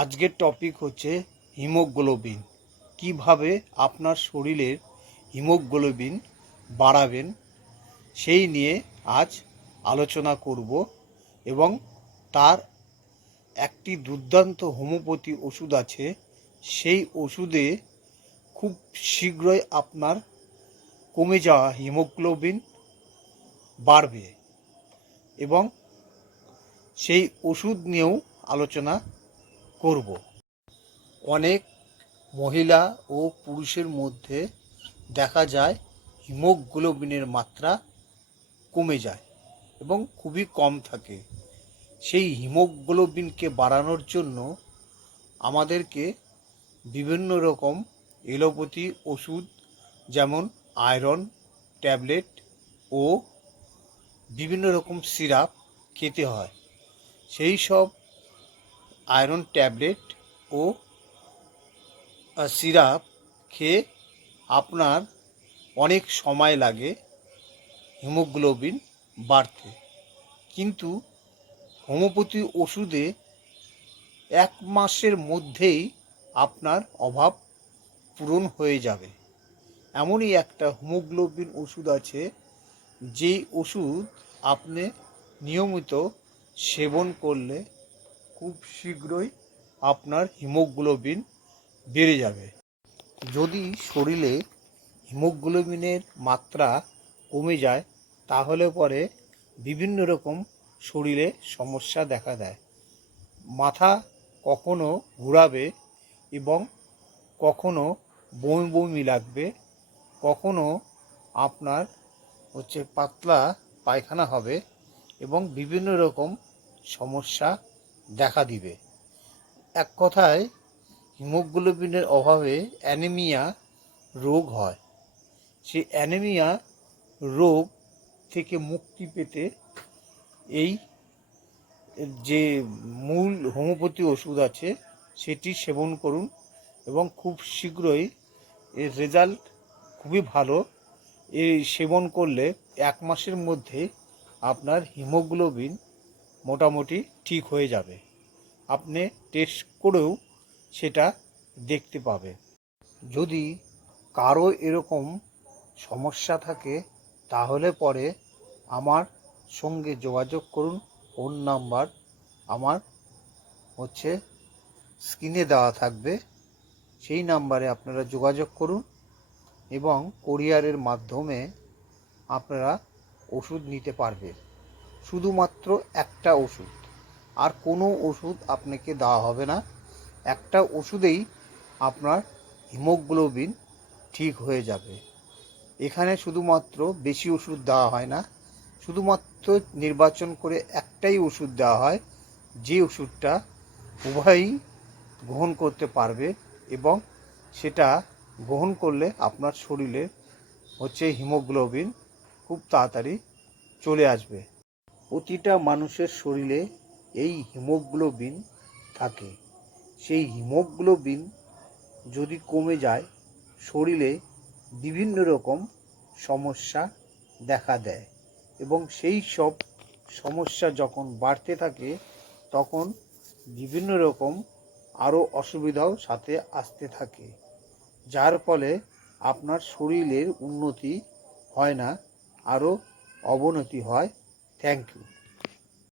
আজকের টপিক হচ্ছে হিমোগ্লোবিন। কীভাবে আপনার শরীরের হিমোগ্লোবিন বাড়াবেন, সেই নিয়ে আজ আলোচনা করব এবং তার একটি দুর্দান্ত হোমিওপ্যাথি ওষুধ আছে, সেই ওষুধে খুব শীঘ্রই আপনার কমে যাওয়া হিমোগ্লোবিন বাড়বে এবং সেই ওষুধ নিয়েও আলোচনা করব। অনেক মহিলা ও পুরুষের মধ্যে দেখা যায়, হিমোগ্লোবিনের মাত্রা কমে যায় এবং খুবই কম থাকে। সেই হিমোগ্লোবিনকে বাড়ানোর জন্য আমাদেরকে বিভিন্ন রকম এলোপ্যাথি ওষুধ, যেমন আয়রন ট্যাবলেট ও বিভিন্ন রকম সিরাপ খেতে হয়। সেই সব আয়রন ট্যাবলেট ও সিরাপ খেয়ে আপনার অনেক সময় লাগে হিমোগ্লোবিন বাড়তে। কিন্তু হোমিওপ্যাথি ওষুধে এক মাসের মধ্যেই আপনার অভাব পূরণ হয়ে যাবে। এমনই একটা হিমোগ্লোবিন ওষুধ আছে, যেই ওষুধ আপনি নিয়মিত সেবন করলে খুব শীঘ্রই আপনার হিমোগ্লোবিন বেড়ে যাবে। যদি শরীরে হিমোগ্লোবিনের মাত্রা কমে যায়, তাহলে পরে বিভিন্ন রকম শরীরে সমস্যা দেখা দেয়। মাথা কখনো ঘুরাবে এবং কখনো বমি বমি লাগবে। কখনো আপনার হচ্ছে পাতলা পায়খানা হবে এবং বিভিন্ন রকম সমস্যা দেখা দিবে। এক কথায়, হিমোগ্লোবিনের অভাবে অ্যানিমিয়া রোগ হয়। সেই অ্যানিমিয়া রোগ থেকে মুক্তি পেতে এই যে মূল হোমিওপ্যাথি ওষুধ আছে, সেটি সেবন করুন এবং খুব শীঘ্রই এর রেজাল্ট খুবই ভালো। এই সেবন করলে এক মাসের মধ্যে আপনার হিমোগ্লোবিন মোটামুটি ঠিক হয়ে যাবে। আপনি টেস্ট করেও সেটা দেখতে পাবে। যদি কারও এরকম সমস্যা থাকে, তাহলে পরে আমার সঙ্গে যোগাযোগ করুন। ফোন নাম্বার আমার হচ্ছে স্ক্রিনে দেওয়া থাকবে। সেই নাম্বারে আপনারা যোগাযোগ করুন এবং কোরিয়ারের মাধ্যমে আপনারা ওষুধ নিতে পারবেন। শুধুমাত্র একটা ওষুধ। আর কোনো ওষুধ আপনাকে দেওয়া হবে না। একটা ওষুধেই আপনার হিমোগ্লোবিন ঠিক হয়ে যাবে। এখানে শুধুমাত্র বেশি ওষুধ দেওয়া হয় না। শুধুমাত্র নির্বাচন করে একটাই ওষুধ দেওয়া হয়, যে ওষুধটা উভয়ই গ্রহণ করতে পারবে এবং সেটা গ্রহণ করলে আপনার শরীরে হচ্ছে হিমোগ্লোবিন খুব তাড়াতাড়ি চলে আসবে। প্রতিটা মানুষের শরীরে এই হিমোগ্লোবিন থাকে। সেই হিমোগ্লোবিন যদি কমে যায়, শরীরে বিভিন্ন রকম সমস্যা দেখা দেয় এবং সেই সব সমস্যা যখন বাড়তে থাকে, তখন বিভিন্ন রকম আরও অসুবিধাও সাথে আসতে থাকে, যার ফলে আপনার শরীরের উন্নতি হয় না, আরও অবনতি হয় থ্যাংক ইউ